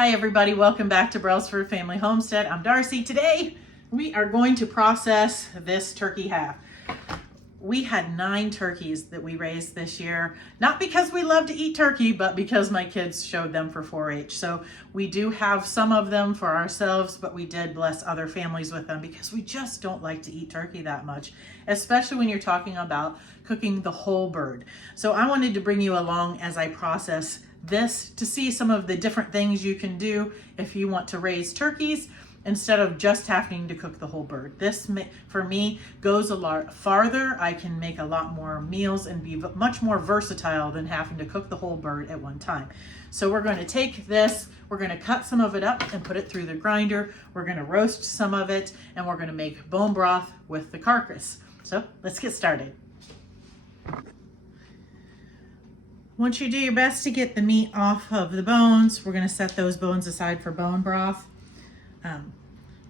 Hi everybody, welcome back to Brelsford Family Homestead. I'm Darcy. Today we are going to process this turkey half. We had 9 turkeys that we raised this year, not because we love to eat turkey, but because my kids showed them for 4-H. So we do have some of them for ourselves, but we did bless other families with them because we just don't like to eat turkey that much, especially when you're talking about cooking the whole bird. So I wanted to bring you along as I process this to see some of the different things you can do if you want to raise turkeys instead of just having to cook the whole bird. This, for me, goes a lot farther. I can make a lot more meals and be much more versatile than having to cook the whole bird at one time. So we're going to take this, we're going to cut some of it up and put it through the grinder. We're going to roast some of it, and we're going to make bone broth with the carcass. So let's get started. Once you do your best to get the meat off of the bones, we're going to set those bones aside for bone broth.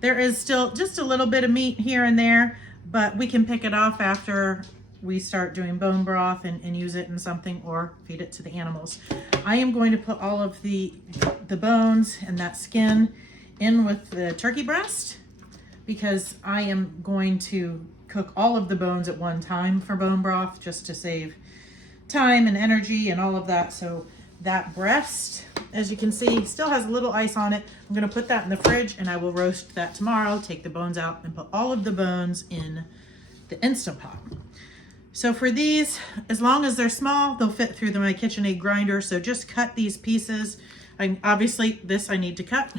There is still just a little bit of meat here and there, but we can pick it off after we start doing bone broth and use it in something or feed it to the animals. I am going to put all of the bones and that skin in with the turkey breast because I am going to cook all of the bones at one time for bone broth just to save time and energy and all of that. So that breast, as you can see, still has a little ice on it. I'm going to put that in the fridge and I will roast that tomorrow, take the bones out and put all of the bones in the Instant Pot. So for these, as long as they're small, they'll fit through my KitchenAid grinder. So just cut these pieces. Obviously this I need to cut.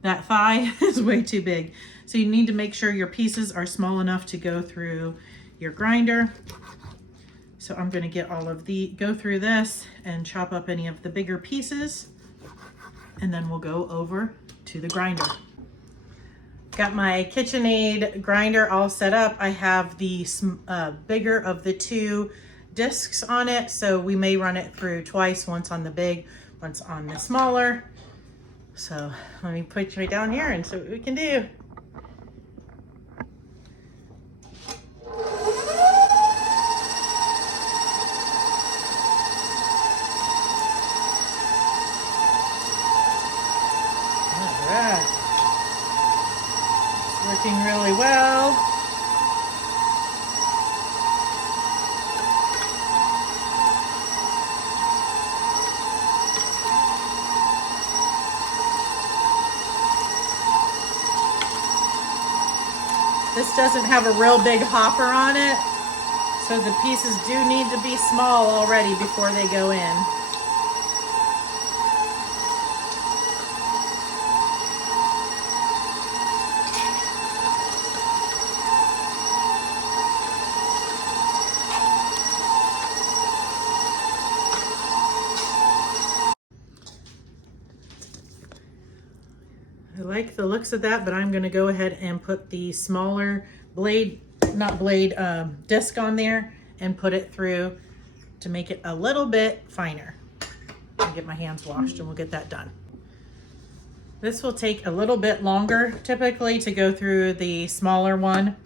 That thigh is way too big. So you need to make sure your pieces are small enough to go through your grinder. So I'm going to get go through this and chop up any of the bigger pieces, and then we'll go over to the grinder. Got my KitchenAid grinder all set up. I have the bigger of the 2 discs on it, so we may run it through twice, once on the big, once on the smaller. So let me put you down here and see what we can do. Working really well. This doesn't have a real big hopper on it, so the pieces do need to be small already before they go in. I like the looks of that, but I'm going to go ahead and put the smaller disc on there and put it through to make it a little bit finer. I'll get my hands washed and we'll get that done. This will take a little bit longer typically to go through the smaller one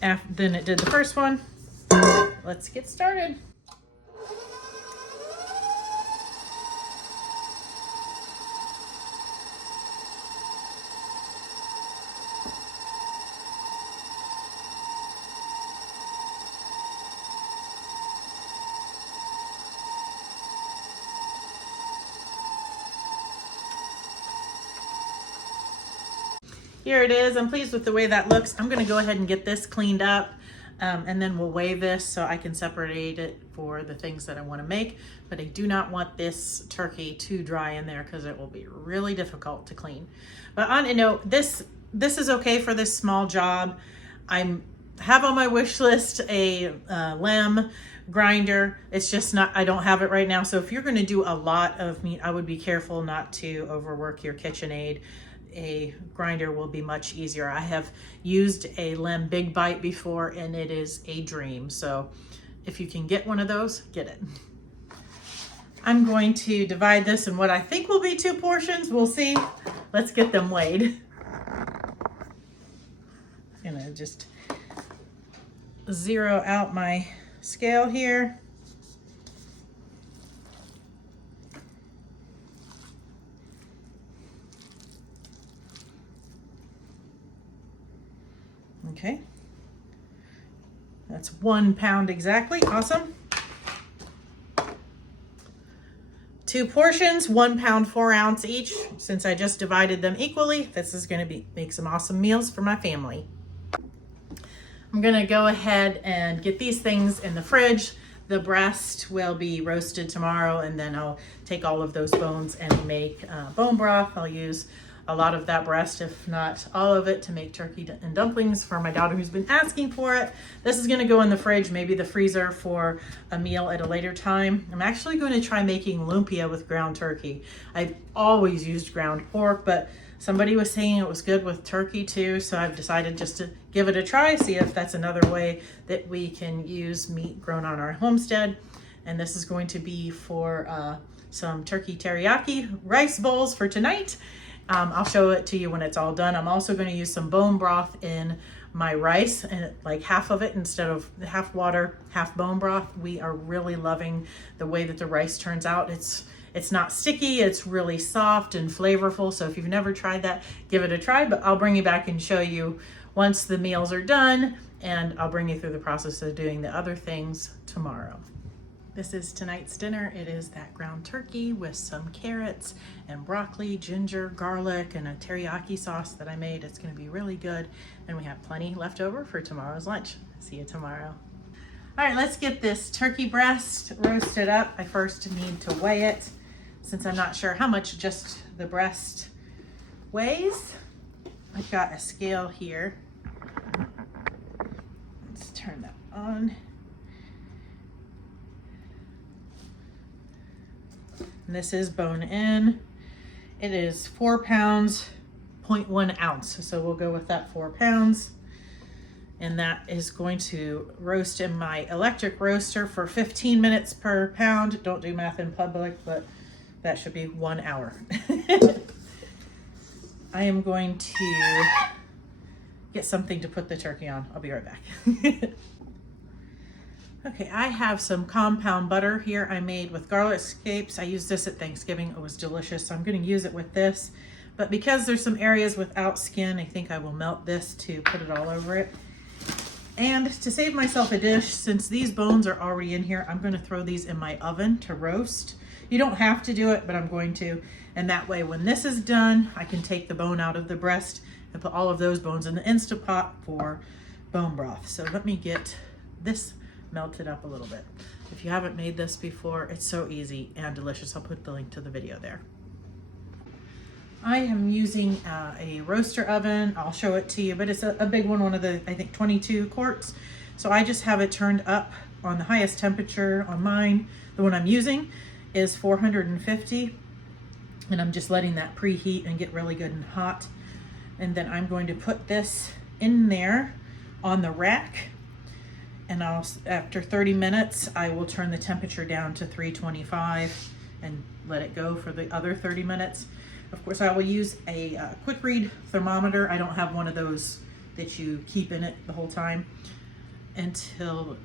than it did the first one. Let's get started. Here it is. I'm pleased with the way that looks. I'm going to go ahead and get this cleaned up and then we'll weigh this so I can separate it for the things that I want to make. But I do not want this turkey too dry in there because it will be really difficult to clean. But on a note, this is okay for this small job. I have on my wish list a lamb grinder. It's just not, I don't have it right now. So if you're going to do a lot of meat, I would be careful not to overwork your KitchenAid. A grinder will be much easier. I have used a Lem Big Bite before and it is a dream. So if you can get one of those, get it. I'm going to divide this in what I think will be 2 portions. We'll see. Let's get them weighed. I'm gonna just zero out my scale here. Okay. That's 1 pound exactly. Awesome. 2 portions, 1 pound, 4 ounce each. Since I just divided them equally, this is going to make some awesome meals for my family. I'm going to go ahead and get these things in the fridge. The breast will be roasted tomorrow, and then I'll take all of those bones and make bone broth. I'll use a lot of that breast, if not all of it, to make turkey and dumplings for my daughter who's been asking for it. This is going to go in the fridge, maybe the freezer, for a meal at a later time. I'm actually going to try making lumpia with ground turkey. I've always used ground pork, but somebody was saying it was good with turkey too, so I've decided just to give it a try, see if that's another way that we can use meat grown on our homestead. And this is going to be for some turkey teriyaki rice bowls for tonight. I'll show it to you when it's all done. I'm also going to use some bone broth in my rice, and like half of it instead of half water, half bone broth. We are really loving the way that the rice turns out. It's not sticky, it's really soft and flavorful. So if you've never tried that, give it a try, but I'll bring you back and show you once the meals are done, and I'll bring you through the process of doing the other things tomorrow. This is tonight's dinner. It is that ground turkey with some carrots and broccoli, ginger, garlic, and a teriyaki sauce that I made. It's gonna be really good. And we have plenty left over for tomorrow's lunch. See you tomorrow. All right, let's get this turkey breast roasted up. I first need to weigh it, since I'm not sure how much just the breast weighs. I've got a scale here. Let's turn that on. And this is bone in. It is 4 pounds, 0.1 ounce. So we'll go with that 4 pounds. And that is going to roast in my electric roaster for 15 minutes per pound. Don't do math in public, but that should be 1 hour. I am going to get something to put the turkey on. I'll be right back. Okay, I have some compound butter here I made with garlic scapes. I used this at Thanksgiving. It was delicious, so I'm going to use it with this. But because there's some areas without skin, I think I will melt this to put it all over it. And to save myself a dish, since these bones are already in here, I'm going to throw these in my oven to roast. You don't have to do it, but I'm going to. And that way, when this is done, I can take the bone out of the breast and put all of those bones in the Instant Pot for bone broth. So let me get this melted up a little bit. If you haven't made this before, it's so easy and delicious. I'll put the link to the video there. I am using a roaster oven. I'll show it to you, but it's a big one of the, I think, 22 quarts. So I just have it turned up on the highest temperature on mine. The one I'm using is 450, and I'm just letting that preheat and get really good and hot. And then I'm going to put this in there on the rack, and after 30 minutes, I will turn the temperature down to 325 and let it go for the other 30 minutes. Of course, I will use a quick read thermometer. I don't have one of those that you keep in it the whole time, until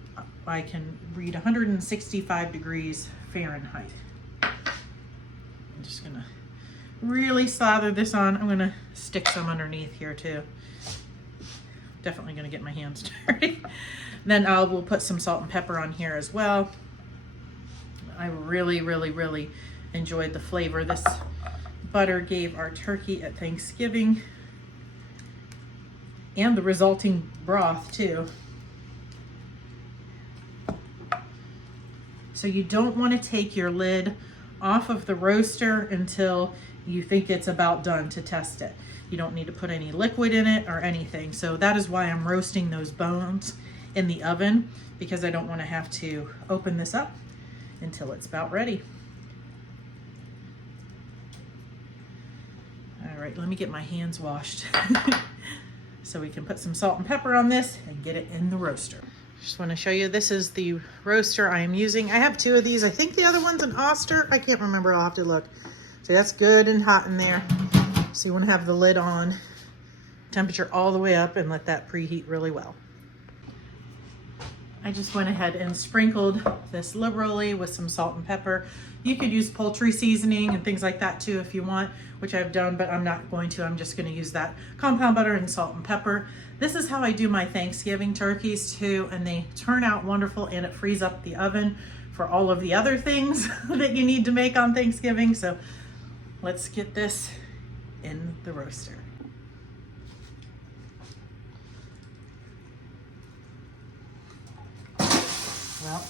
I can read 165 degrees Fahrenheit. I'm just gonna really slather this on. I'm gonna stick some underneath here too. Definitely gonna get my hands dirty. Then we'll put some salt and pepper on here as well. I really, really, really enjoyed the flavor this butter gave our turkey at Thanksgiving, and the resulting broth too. So you don't want to take your lid off of the roaster until you think it's about done to test it. You don't need to put any liquid in it or anything. So that is why I'm roasting those bones in the oven, because I don't want to have to open this up until it's about ready. All right, let me get my hands washed so we can put some salt and pepper on this and get it in the roaster. Just want to show you, this is the roaster I am using. I have 2 of these. I think the other one's an Oster. I can't remember. I'll have to look. So that's good and hot in there. So you want to have the lid on, temperature all the way up, and let that preheat really well. I just went ahead and sprinkled this liberally with some salt and pepper. You could use poultry seasoning and things like that too if you want, which I've done, but I'm not going to. I'm just going to use that compound butter and salt and pepper. This is how I do my Thanksgiving turkeys too, and they turn out wonderful, and it frees up the oven for all of the other things that you need to make on Thanksgiving. So let's get this in the roaster. Well,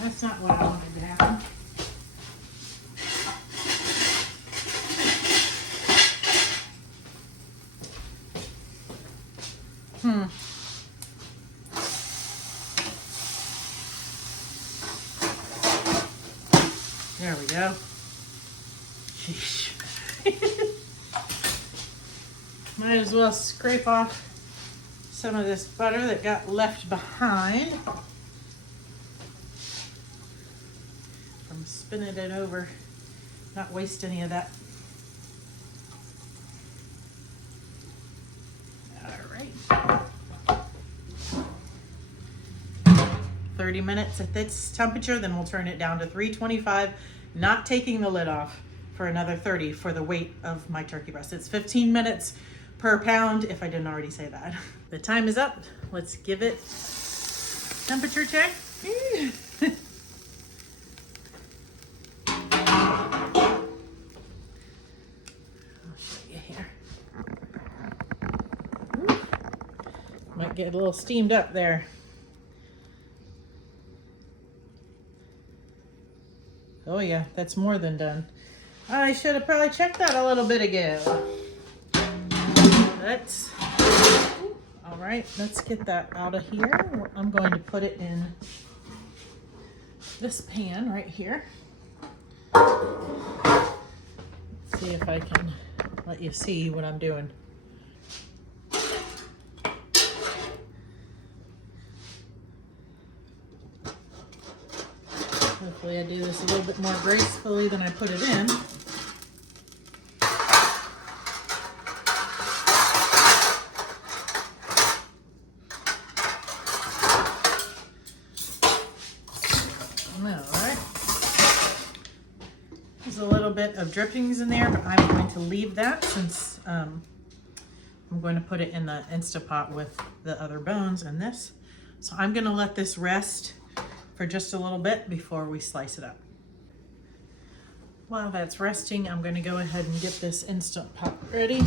that's not what I wanted to happen. There we go. Sheesh. Might as well scrape off some of this butter that got left behind from spinning it over. Not waste any of that. All right. 30 minutes at this temperature, then we'll turn it down to 325, not taking the lid off, for another 30 for the weight of my turkey breast. It's 15 minutes per pound, if I didn't already say that. The time is up. Let's give it temperature check. I'll show you here. Might get a little steamed up there. Oh yeah, that's more than done. I should have probably checked that a little bit ago. All right, let's get that out of here. I'm going to put it in this pan right here. Let's see if I can let you see what I'm doing. Hopefully I do this a little bit more gracefully than I put it in. Alright. There's a little bit of drippings in there, but I'm going to leave that since I'm going to put it in the Instapot with the other bones and this. So I'm going to let this rest for just a little bit before we slice it up. While that's resting, I'm going to go ahead and get this Instant Pot ready.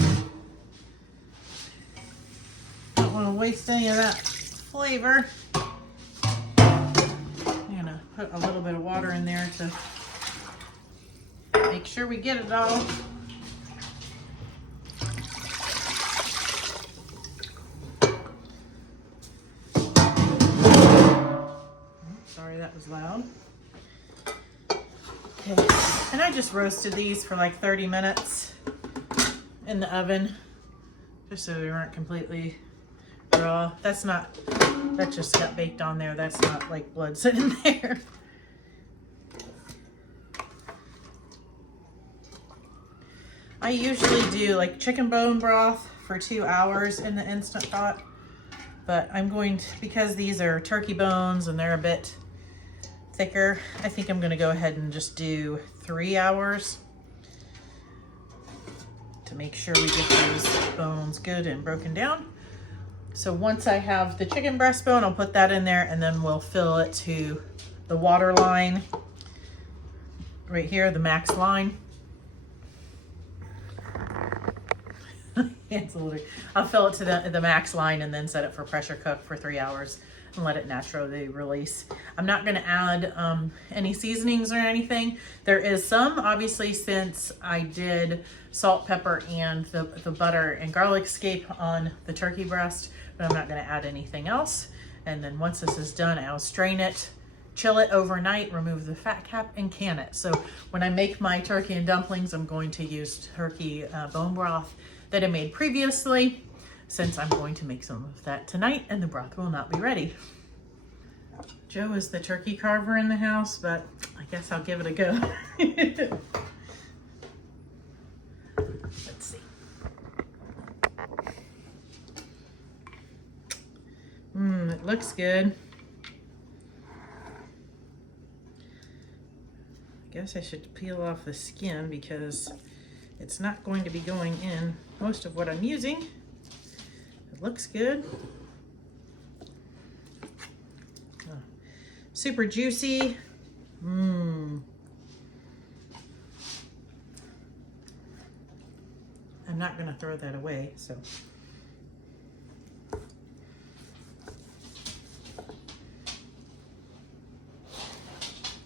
Don't want to waste any of that flavor. I'm going to put a little bit of water in there to make sure we get it all. Sorry, that was loud. Okay, and I just roasted these for like 30 minutes in the oven, just so they weren't completely raw. That just got baked on there. That's not like blood sitting there. I usually do like chicken bone broth for 2 hours in the Instant Pot, but I'm going to, because these are turkey bones and they're a bit thicker, I think I'm going to go ahead and just do 3 hours to make sure we get those bones good and broken down. So once I have the chicken breastbone, I'll put that in there, and then we'll fill it to the water line right here, the max line. I'll fill it to the max line and then set it for pressure cook for 3 hours and let it naturally release. I'm not going to add any seasonings or anything. There is some, obviously, since I did salt, pepper, and the butter and garlic scape on the turkey breast, but I'm not going to add anything else. And then once this is done, I'll strain it, chill it overnight, remove the fat cap, and can it. So when I make my turkey and dumplings, I'm going to use turkey bone broth that I made previously, since I'm going to make some of that tonight and the broth will not be ready. Joe is the turkey carver in the house, but I guess I'll give it a go. Let's see. looks good. I guess I should peel off the skin because it's not going to be going in most of what I'm using. It looks good. Oh, super juicy. I'm not going to throw that away, so.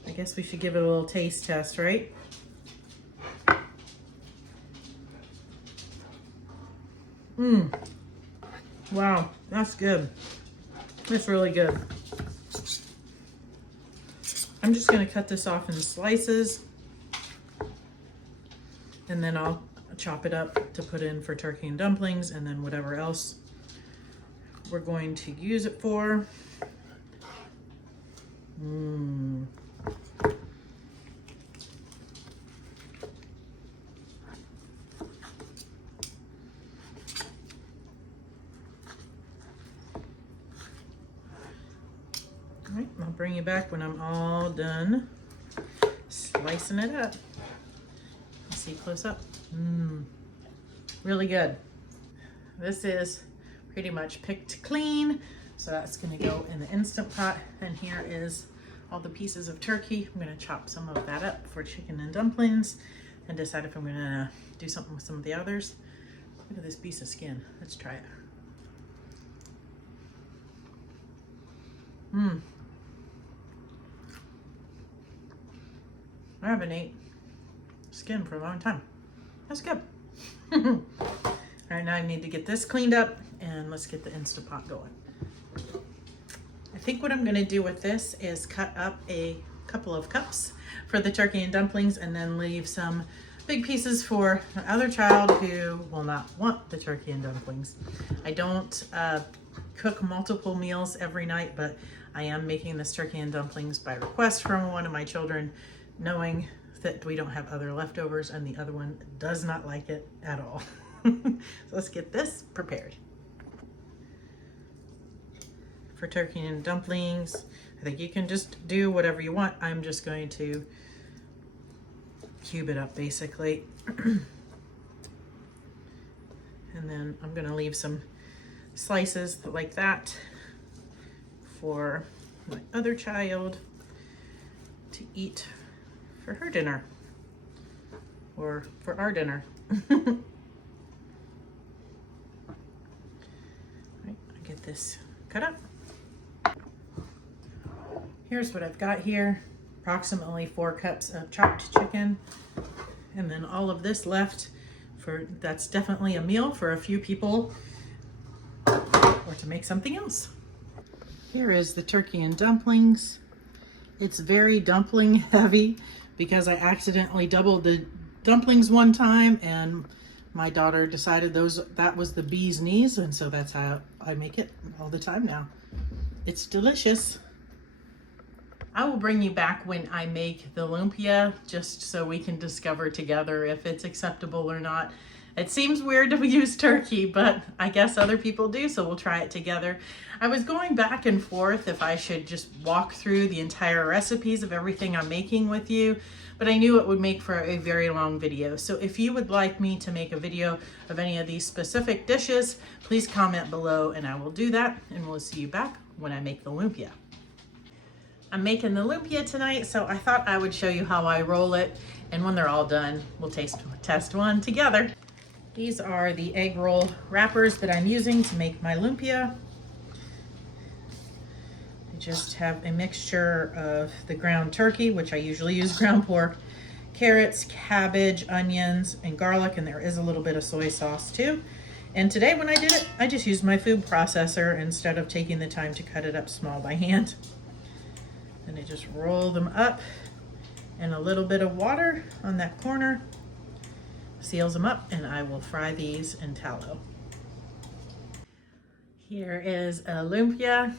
I guess we should give it a little taste test, right? Wow, that's good. That's really good. I'm just going to cut this off in slices, and then I'll chop it up to put in for turkey and dumplings, and then whatever else we're going to use it for. All right, I'll bring you back when I'm all done slicing it up. See close up. Really good. This is pretty much picked clean, so that's going to go in the Instant Pot. And here is all the pieces of turkey. I'm going to chop some of that up for chicken and dumplings and decide if I'm going to do something with some of the others. Look at this piece of skin. Let's try it. I haven't ate skin for a long time. That's good. All right, now I need to get this cleaned up and let's get the Instant Pot going. I think what I'm gonna do with this is cut up a couple of cups for the turkey and dumplings and then leave some big pieces for the other child who will not want the turkey and dumplings. I don't cook multiple meals every night, but I am making this turkey and dumplings by request from one of my children, knowing that we don't have other leftovers and the other one does not like it at all. So let's get this prepared. For turkey and dumplings, I think you can just do whatever you want. I'm just going to cube it up basically. And then I'm gonna leave some slices like that for my other child to eat for her dinner or for our dinner. Right, I get this cut up. Here's what I've got here. Approximately 4 cups of chopped chicken. And then all of this left for, that's definitely a meal for a few people or to make something else. Here is the turkey and dumplings. It's very dumpling heavy because I accidentally doubled the dumplings one time and my daughter decided that was the bee's knees, and so that's how I make it all the time now. It's delicious. I will bring you back when I make the lumpia, just so we can discover together if it's acceptable or not. It seems weird to use turkey, but I guess other people do, so we'll try it together. I was going back and forth if I should just walk through the entire recipes of everything I'm making with you, but I knew it would make for a very long video. So if you would like me to make a video of any of these specific dishes, please comment below and I will do that, and we'll see you back when I make the lumpia. I'm making the lumpia tonight, so I thought I would show you how I roll it, and when they're all done, we'll test one together. These are the egg roll wrappers that I'm using to make my lumpia. I just have a mixture of the ground turkey, which I usually use ground pork, carrots, cabbage, onions, and garlic, and there is a little bit of soy sauce too. And today when I did it, I just used my food processor instead of taking the time to cut it up small by hand. And I just roll them up, and a little bit of water on that corner seals them up, and I will fry these in tallow. Here is a lumpia.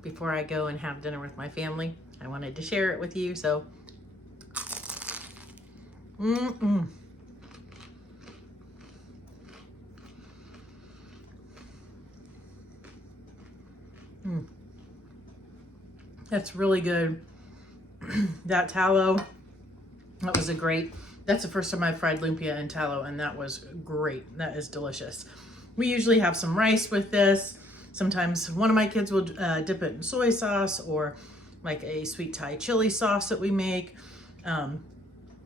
Before I go and have dinner with my family, I wanted to share it with you, so. That's really good. That tallow, that was that's the first time I fried lumpia in tallow, and that was great. That is delicious. We usually have some rice with this. Sometimes one of my kids will dip it in soy sauce, or like a sweet Thai chili sauce that we make.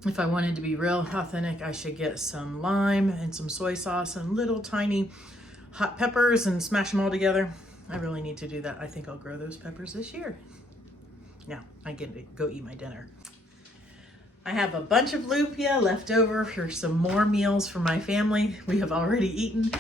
If I wanted to be real authentic, I should get some lime and some soy sauce and little tiny hot peppers and smash them all together. I really need to do that. I think I'll grow those peppers this year. Now I get to go eat my dinner. I have a bunch of lupia left over for some more meals for my family. We have already eaten.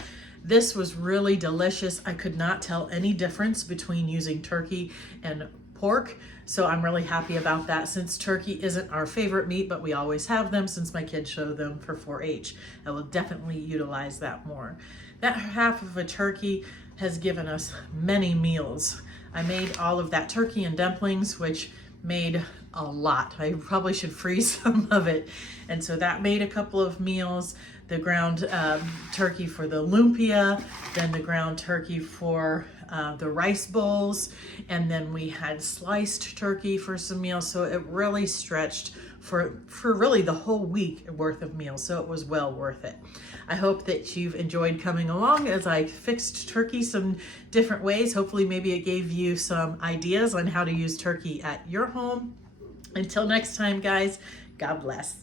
This was really delicious. I could not tell any difference between using turkey and pork, so I'm really happy about that, since turkey isn't our favorite meat, but we always have them since my kids show them for 4-H. I will definitely utilize that more. That half of a turkey has given us many meals. I made all of that turkey and dumplings, which made a lot. I probably should freeze some of it. And so that made a couple of meals. The ground turkey for the lumpia, then the ground turkey for the rice bowls, and then we had sliced turkey for some meals. So it really stretched for really the whole week worth of meals. So it was well worth it. I hope that you've enjoyed coming along as I fixed turkey some different ways. Hopefully maybe it gave you some ideas on how to use turkey at your home. Until next time, guys, God bless.